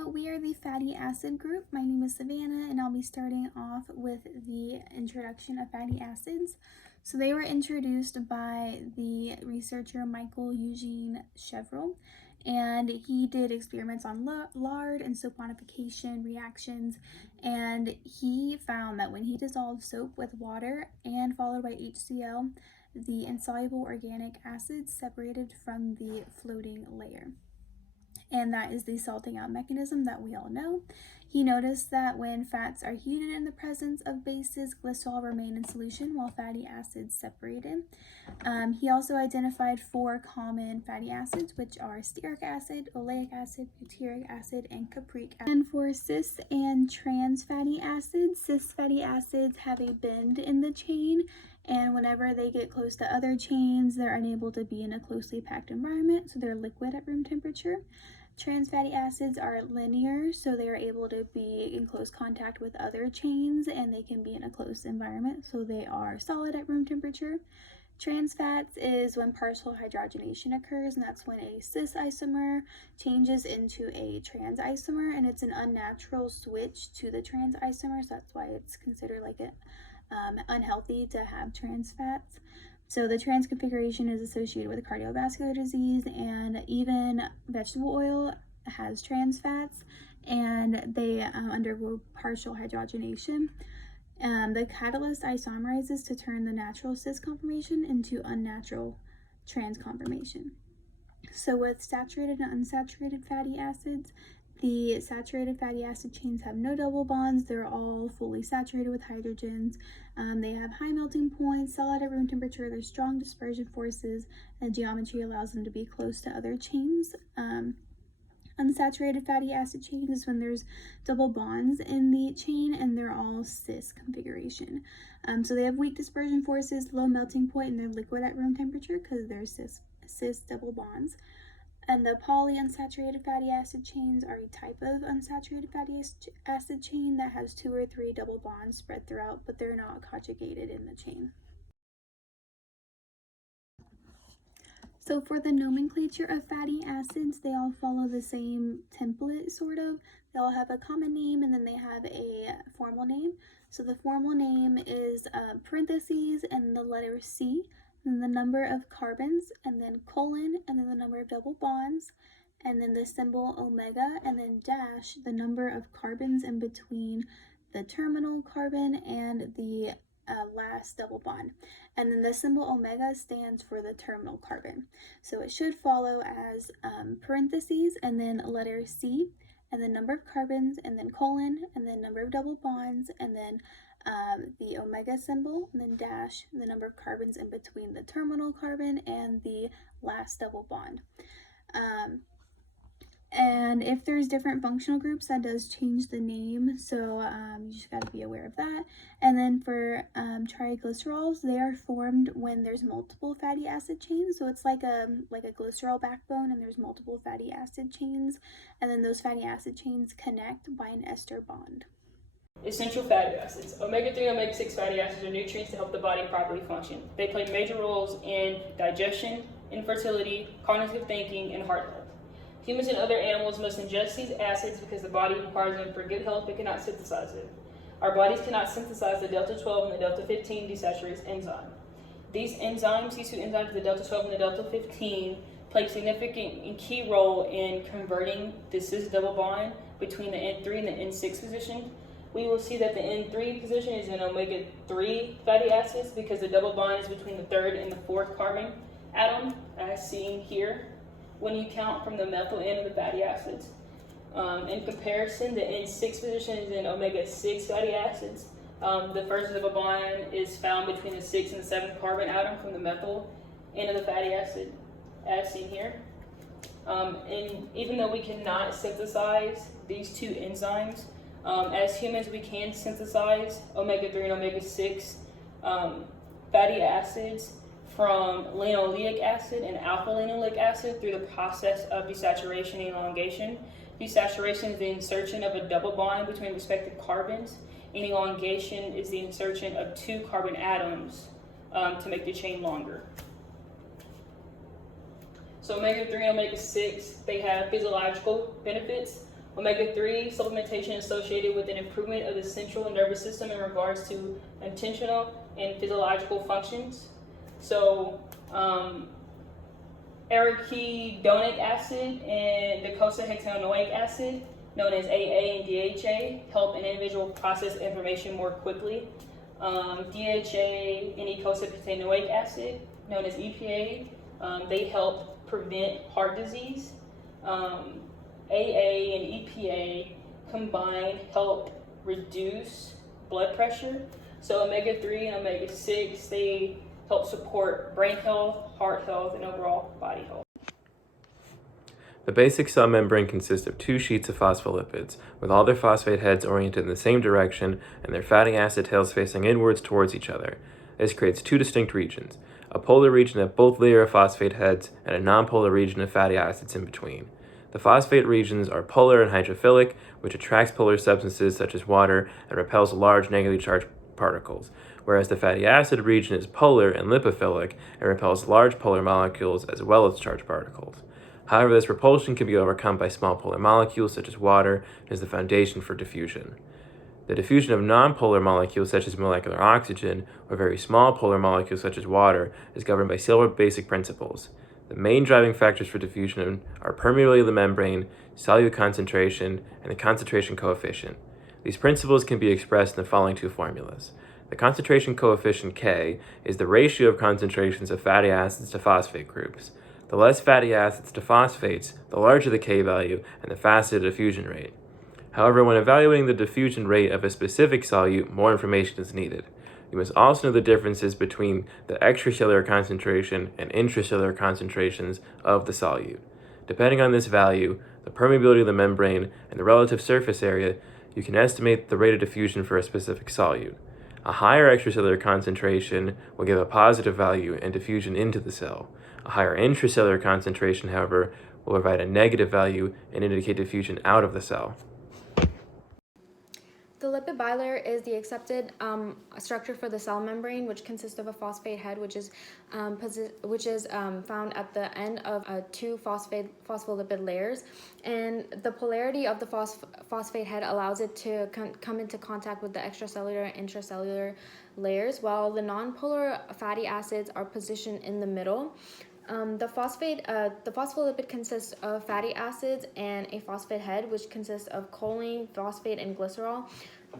So we are the fatty acid group. My name is Savannah and I'll be starting off with the introduction of fatty acids. So they were introduced by the researcher Michael Eugene Chevreul, and he did experiments on lard and soap modification reactions, and he found that when he dissolved soap with water and followed by HCl, the insoluble organic acids separated from the floating layer, and that is the salting out mechanism that we all know. He noticed that when fats are heated in the presence of bases, glycerol remain in solution while fatty acids separated. He also identified 4 common fatty acids, which are stearic acid, oleic acid, butyric acid, and capric acid. And for cis and trans fatty acids, cis fatty acids have a bend in the chain, and whenever they get close to other chains, they're unable to be in a closely packed environment, so they're liquid at room temperature. Trans fatty acids are linear, so they are able to be in close contact with other chains and they can be in a closed environment, so they are solid at room temperature. Trans fats is when partial hydrogenation occurs, and that's when a cis isomer changes into a trans isomer, and it's an unnatural switch to the trans isomer, so that's why it's considered like unhealthy to have trans fats. So the trans configuration is associated with cardiovascular disease, and even vegetable oil has trans fats, and they undergo partial hydrogenation. The catalyst isomerizes to turn the natural cis conformation into unnatural trans conformation. So with saturated and unsaturated fatty acids, the saturated fatty acid chains have no double bonds. They're all fully saturated with hydrogens. They have high melting points, solid at room temperature. There's strong dispersion forces, and geometry allows them to be close to other chains. Unsaturated fatty acid chains is when there's double bonds in the chain and they're all cis configuration. So they have weak dispersion forces, low melting point, and they're liquid at room temperature because they're cis double bonds. And the polyunsaturated fatty acid chains are a type of unsaturated fatty acid chain that has 2 or 3 double bonds spread throughout, but they're not conjugated in the chain. So for the nomenclature of fatty acids, they all follow the same template, sort of. They all have a common name and then they have a formal name. So the formal name is parentheses and the letter C, and the number of carbons, and then colon, and then the number of double bonds, and then the symbol omega, and then dash, the number of carbons in between the terminal carbon and the last double bond. And then the symbol omega stands for the terminal carbon. So it should follow as parentheses, and then letter C, and then number of carbons, and then colon, and then number of double bonds, and then the omega symbol, and then dash, the number of carbons in between the terminal carbon and the last double bond. And if there's different functional groups, that does change the name, so you just got to be aware of that. And then for triglycerols, they are formed when there's multiple fatty acid chains, so it's like a glycerol backbone, and there's multiple fatty acid chains, and then those fatty acid chains connect by an ester bond. Essential fatty acids. Omega-3 and omega-6 fatty acids are nutrients to help the body properly function. They play major roles in digestion, infertility, cognitive thinking, and heart health. Humans and other animals must ingest these acids because the body requires them for good health but cannot synthesize it. Our bodies cannot synthesize the delta-12 and the delta-15 desaturase enzyme. These two enzymes, the delta-12 and the delta-15, play a significant and key role in converting the cis double bond between the N3 and the N6 position. We will see that the N3 position is an omega-3 fatty acids because the double bond is between the 3rd and the 4th carbon atom, as seen here, when you count from the methyl end of the fatty acids. In comparison, the N6 position is in omega-6 fatty acids. The first double bond is found between the 6th and the 7th carbon atom from the methyl end of the fatty acid, as seen here. And even though we cannot synthesize these two enzymes, as humans, we can synthesize omega-3 and omega-6 fatty acids from linoleic acid and alpha linoleic acid through the process of desaturation and elongation. Desaturation is the insertion of a double bond between respective carbons, and elongation is the insertion of 2 carbon atoms to make the chain longer. So omega-3 and omega-6, they have physiological benefits. Omega-3 supplementation associated with an improvement of the central nervous system in regards to intentional and physiological functions. So, arachidonic acid and docosahexaenoic acid, known as AA and DHA, help an individual process information more quickly. DHA and eicosapentaenoic acid, known as EPA, they help prevent heart disease. AA and EPA combined help reduce blood pressure. So omega-3 and omega-6, they help support brain health, heart health, and overall body health. The basic cell membrane consists of two sheets of phospholipids, with all their phosphate heads oriented in the same direction and their fatty acid tails facing inwards towards each other. This creates two distinct regions, a polar region at both layers of phosphate heads and a nonpolar region of fatty acids in between. The phosphate regions are polar and hydrophilic, which attracts polar substances such as water and repels large negatively charged particles, whereas the fatty acid region is polar and lipophilic and repels large polar molecules as well as charged particles. However, this repulsion can be overcome by small polar molecules such as water and is the foundation for diffusion. The diffusion of nonpolar molecules such as molecular oxygen or very small polar molecules such as water is governed by several basic principles. The main driving factors for diffusion are permeability of the membrane, solute concentration, and the concentration coefficient. These principles can be expressed in the following two formulas. The concentration coefficient K is the ratio of concentrations of fatty acids to phosphate groups. The less fatty acids to phosphates, the larger the K value and the faster the diffusion rate. However, when evaluating the diffusion rate of a specific solute, more information is needed. You must also know the differences between the extracellular concentration and intracellular concentrations of the solute. Depending on this value, the permeability of the membrane, and the relative surface area, you can estimate the rate of diffusion for a specific solute. A higher extracellular concentration will give a positive value and diffusion into the cell. A higher intracellular concentration, however, will provide a negative value and indicate diffusion out of the cell. The lipid bilayer is the accepted structure for the cell membrane, which consists of a phosphate head, which is found at the end of two phospholipid layers, and the polarity of the phosphate head allows it to come into contact with the extracellular and intracellular layers, while the nonpolar fatty acids are positioned in the middle. The phospholipid consists of fatty acids and a phosphate head, which consists of choline, phosphate, and glycerol.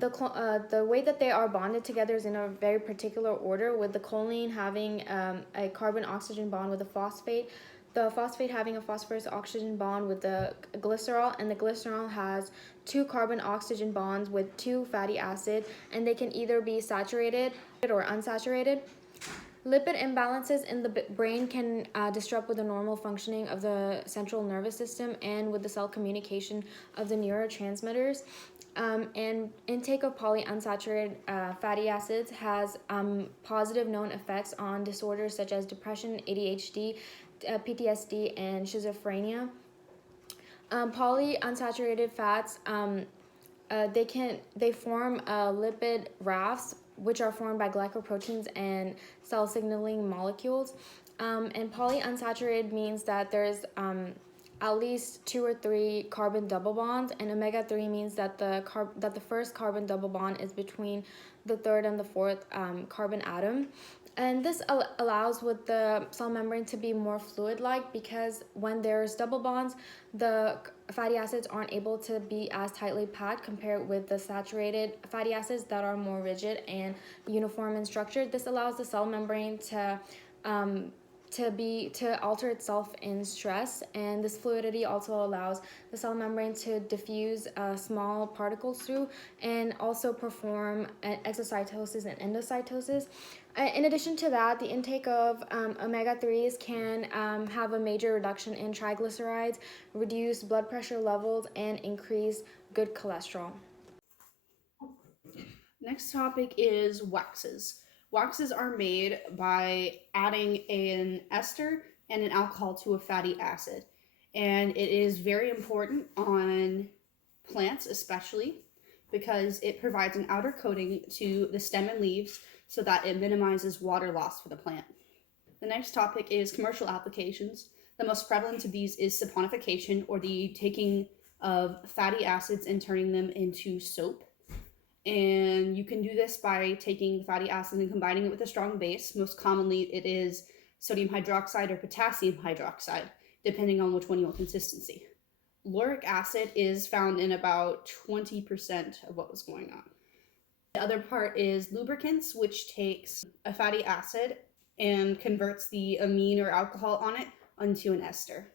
The way that they are bonded together is in a very particular order, with the choline having a carbon-oxygen bond with the phosphate having a phosphorus-oxygen bond with the glycerol, and the glycerol has two carbon-oxygen bonds with two fatty acids, and they can either be saturated or unsaturated. Lipid imbalances in the brain can disrupt with the normal functioning of the central nervous system and with the cell communication of the neurotransmitters. And intake of polyunsaturated fatty acids has positive known effects on disorders such as depression, ADHD, PTSD, and schizophrenia. Polyunsaturated fats, they form lipid rafts, which are formed by glycoproteins and cell signaling molecules. And polyunsaturated means that there's at least 2 or 3 carbon double bonds, and omega-3 means that the first carbon double bond is between the third and the fourth carbon atom. And this allows with the cell membrane to be more fluid-like, because when there's double bonds, the fatty acids aren't able to be as tightly packed compared with the saturated fatty acids that are more rigid and uniform in structure. This allows the cell membrane to alter itself in stress, and this fluidity also allows the cell membrane to diffuse small particles through and also perform exocytosis and endocytosis. In addition to that, the intake of omega-3s can have a major reduction in triglycerides, reduce blood pressure levels, and increase good cholesterol. Next topic is waxes. Waxes are made by adding an ester and an alcohol to a fatty acid. And it is very important on plants especially, because it provides an outer coating to the stem and leaves so that it minimizes water loss for the plant. The next topic is commercial applications. The most prevalent of these is saponification, or the taking of fatty acids and turning them into soap. And you can do this by taking fatty acid and combining it with a strong base. Most commonly, it is sodium hydroxide or potassium hydroxide, depending on which one you want consistency. Lauric acid is found in about 20% of what was going on. The other part is lubricants, which takes a fatty acid and converts the amine or alcohol on it into an ester.